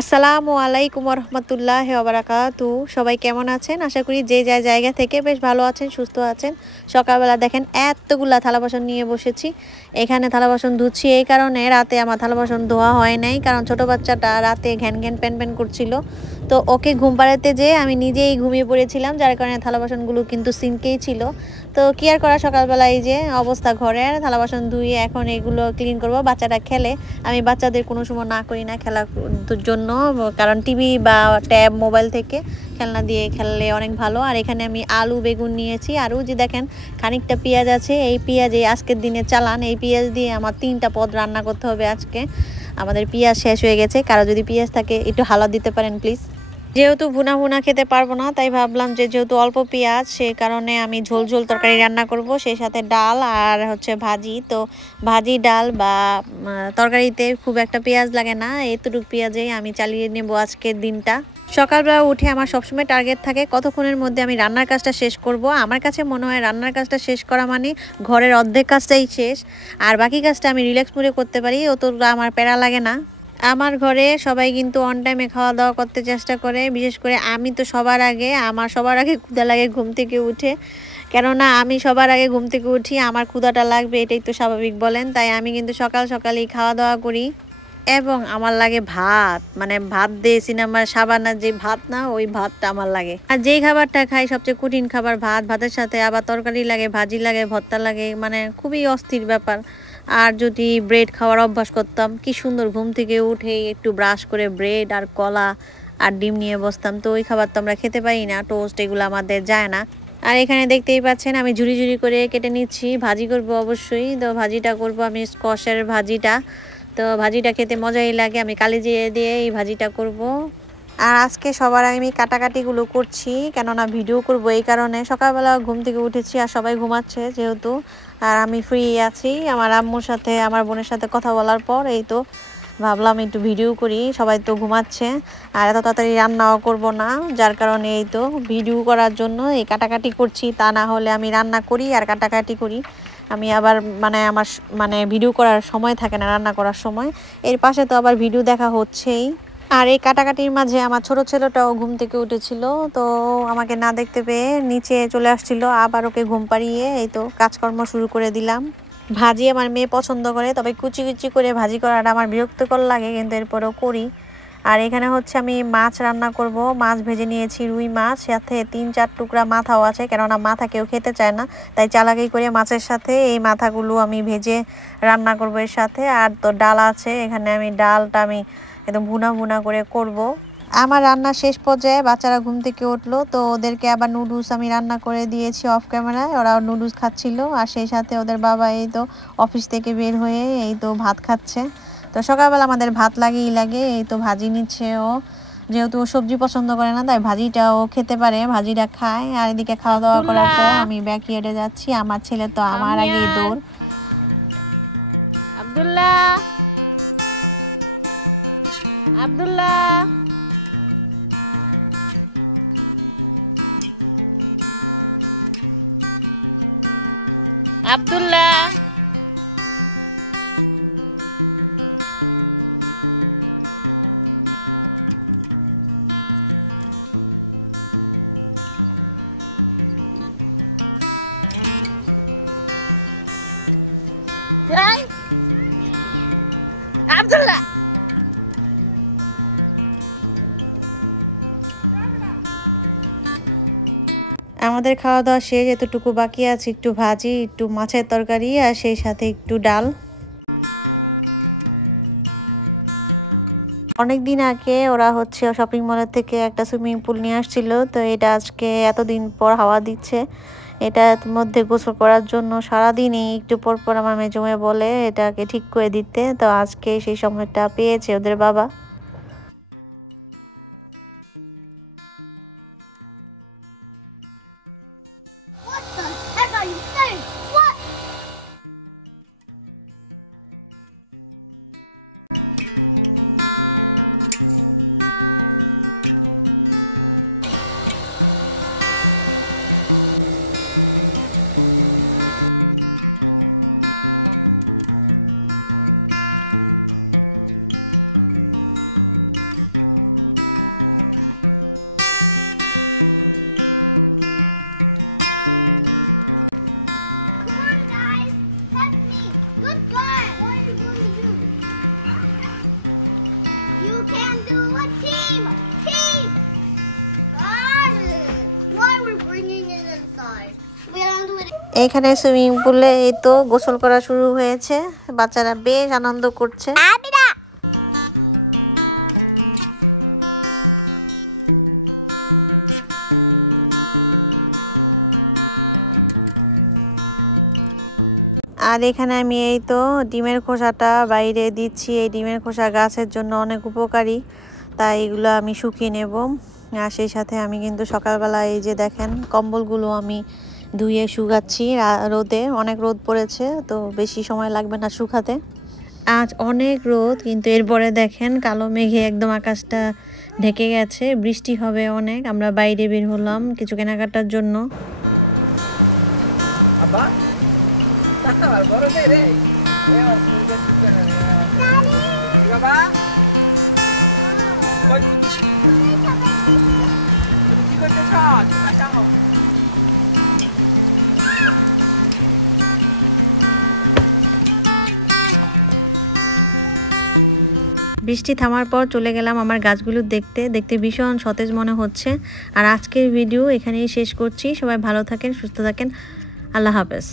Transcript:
আসসালামু আলাইকুম রহমতুল্লাহ ওবারাকাতু। সবাই কেমন আছেন? আশা করি যে যার জায়গা থেকে বেশ ভালো আছেন, সুস্থ আছেন। সকালবেলা দেখেন এতগুলা থালা বাসন নিয়ে বসেছি। এখানে থালা বাসন ধুচ্ছি এই কারণে, রাতে আমার থালা বাসন ধোয়া হয় নাই, কারণ ছোট বাচ্চাটা রাতে ঘ্যান ঘ্যান প্যান প্যান করছিল। তো ওকে ঘুম পাড়াতে যেয়ে আমি নিজেই ঘুমিয়ে পড়েছিলাম, যার কারণে থালা বাসনগুলো কিন্তু সিঙ্কেই ছিল। তো কি আর করা, সকালবেলা এই যে অবস্থা, ঘরের থালা বাসন ধুয়ে এখন এগুলো ক্লিন করব। বাচ্চাটা খেলে, আমি বাচ্চাদের কোনো সময় না করি না খেলার জন্য, কারণ টিভি বা ট্যাব মোবাইল থেকে খেলনা দিয়ে খেললে অনেক ভালো। আর এখানে আমি আলু বেগুন নিয়েছি, আরও যে দেখেন খানিকটা পেঁয়াজ আছে। এই পেঁয়াজ এই আজকের দিনে চালান, এই পেঁয়াজ দিয়ে আমার 3টা পদ রান্না করতে হবে আজকে। আমাদের পেঁয়াজ শেষ হয়ে গেছে, কারো যদি পেঁয়াজ থাকে একটু হালা দিতে পারেন প্লিজ। যেহেতু ভুনা ভুনা খেতে পারবো না, তাই ভাবলাম যে যেহেতু অল্প পেঁয়াজ, সেই কারণে আমি ঝোল ঝোল তরকারি রান্না করব, সেই সাথে ডাল আর হচ্ছে ভাজি। তো ভাজি ডাল বা তরকারিতে খুব একটা পেঁয়াজ লাগে না, এতটুকু পেঁয়াজেই আমি চালিয়ে নেব আজকের দিনটা। সকালবেলা উঠে আমার সবসময় টার্গেট থাকে কতক্ষণের মধ্যে আমি রান্নার কাজটা শেষ করব। আমার কাছে মনে হয় রান্নার কাজটা শেষ করা মানে ঘরের অর্ধেক কাজটাই শেষ, আর বাকি কাজটা আমি রিল্যাক্স করে করতে পারি, অতটা আমার প্যারা লাগে না। আমার ঘরে সবাই কিন্তু অন টাইমে খাওয়া দাওয়া করতে চেষ্টা করে, বিশেষ করে আমি তো আমার সবার আগে ক্ষুধা লাগে ঘুম থেকে উঠে। কেননা আমি সবার আগে ঘুম থেকে উঠি, আমার ক্ষুধাটা লাগবে, এটাই তো স্বাভাবিক বলেন। তাই আমি কিন্তু সকাল সকালই খাওয়া দাওয়া করি। এবং আমার লাগে ভাত, মানে ভাত দিয়ে সিনেমার সাবানার যে ভাত, না ওই ভাতটা আমার লাগে। আর যেই খাবারটা খাই সবচেয়ে কঠিন খাবার ভাত, ভাতের সাথে আবার তরকারি লাগে, ভাজি লাগে, ভর্তা লাগে, মানে খুবই অস্থির ব্যাপার। আর যদি ব্রেড খাওয়ার অভ্যাস করতাম, কি সুন্দর ঘুম থেকে উঠে একটু ব্রাশ করে ব্রেড আর কলা আর ডিম নিয়ে বসতাম। তো ওই খাবার তো আমরা খেতে পারি না, টোস্ট এগুলো আমাদের যায় না। আর এখানে দেখতেই পাচ্ছেন আমি ঝুরি ঝুরি করে কেটে নিচ্ছি, ভাজি করব অবশ্যই। তো ভাজিটা করব আমি স্কোয়াশের ভাজিটা। তো ভাজিটা খেতে মজাই লাগে, আমি কালি জিরে দিয়ে এই ভাজিটা করব। আর আজকে সবার আগে আমি কাটাকাটিগুলো করছি, কেননা ভিডিও করব এই কারণে। সকালবেলা ঘুম থেকে উঠেছি আর সবাই ঘুমাচ্ছে যেহেতু, আর আমি ফ্রি আছি আমার আম্মুর সাথে আমার বোনের সাথে কথা বলার পর। এই তো ভাবলাম একটু ভিডিও করি, সবাই তো ঘুমাচ্ছে আর এত তাড়াতাড়ি রান্নাও করব না, যার কারণে এই তো ভিডিও করার জন্য এই কাটাকাটি করছি। তা না হলে আমি রান্না করি আর কাটাকাটি করি, আমি আবার আমার ভিডিও করার সময় থাকে না রান্না করার সময়। এর পাশে তো আবার ভিডিও দেখা হচ্ছেই। আর এই কাটাকাটির মাঝে আমার ছোট ছেলেটাও ঘুম থেকে উঠেছিল, তো আমাকে না দেখতে পেয়ে নিচে চলে আসছিল, আবার ওকে ঘুম পাড়িয়ে এই তো কাজকর্ম শুরু করে দিলাম। ভাজি আমার মেয়ে পছন্দ করে, তবে কুচি কুচি করে ভাজি করাটা আমার বিরক্তকর লাগে, কিন্তু এরপরেও করি। আর এখানে হচ্ছে আমি মাছ রান্না করব, মাছ ভেজে নিয়েছি, রুই মাছ, সাথে 3-4 টুকরা মাথাও আছে, কেননা মাথা কেউ খেতে চায় না, তাই চালাকি করে মাছের সাথে এই মাথাগুলো আমি ভেজে রান্না করব এর সাথে। আর তো ডাল আছে, এখানে আমি ডালটা একদম ভুনা ভুনা করে করব। আমার রান্না শেষ পর্যায়ে বাচ্চারা ঘুম থেকে উঠলো, তো ওদেরকে আবার নুডলস আমি রান্না করে দিয়েছি অফ ক্যামেরায়, ওরা নুডলস খাচ্ছিল। আর সেই সাথে ওদের বাবা এই তো অফিস থেকে বের হয়ে এই তো ভাত খাচ্ছে। তো সকালবেলা আমাদের ভাত লাগেই লাগে। এই তো ভাজি নিচ্ছে ও, যেহেতু ও সবজি পছন্দ করে না তাই ভাজিটাও খেতে পারে, ভাজিটা খায়। আর এদিকে খাওয়া দাওয়া করার পর আমি ব্যাকইয়ার্ডে যাচ্ছি, আমার ছেলে তো আমার আগেই দৌড়। আব্দুল্লাহ, আব্দুল্লাহ, আব্দুল্লাহ, আব্দুল্লাহ। আমাদের খাওয়া দাওয়া শেষ, এতটুকু বাকি আছে একটু ভাজি, একটু মাছের তরকারি আর সেই সাথে একটু ডাল। অনেকদিন আগে ওরা হচ্ছে শপিং মলের থেকে একটা সুইমিং পুল নিয়ে আসছিল, তো এটা আজকে এতদিন পর হাওয়া দিচ্ছে। এটার মধ্যে গোসল করার জন্য সারাদিনই একটু পর পর আমার মেজমে বলে এটাকে ঠিক করে দিতে, তো আজকে সেই সময়টা পেয়েছে ওদের বাবা। can do a team. Team. Why we're bringing it inside? We don't do it. এখানে সুইমিং পুলে এই তো গোসল করা শুরু হয়েছে, বাচ্চারা বেশ আনন্দ করছে। আর এখানে আমি এই তো ডিমের খোসাটা বাইরে দিচ্ছি। এই ডিমের খোসা গাছের জন্য অনেক উপকারী, তাই এগুলো আমি শুকিয়ে নেব। আর সেই সাথে আমি কিন্তু সকালবেলা এই যে দেখেন কম্বলগুলো আমি ধুয়ে শুকাচ্ছি রোদে। অনেক রোদ পড়েছে, তো বেশি সময় লাগবে না শুকাতে। আজ অনেক রোদ, কিন্তু এরপরে দেখেন কালো মেঘে একদম আকাশটা ঢেকে গেছে, বৃষ্টি হবে অনেক। আমরা বাইরে বের হলাম কিছু কেনাকাটার জন্য। বৃষ্টি থামার পর চলে গেলাম আমার গাছগুলো দেখতে দেখতে ভীষণ সতেজ মনে হচ্ছে। আর আজকের ভিডিও এখানেই শেষ করছি। সবাই ভালো থাকেন, সুস্থ থাকেন। আল্লাহ হাফেজ।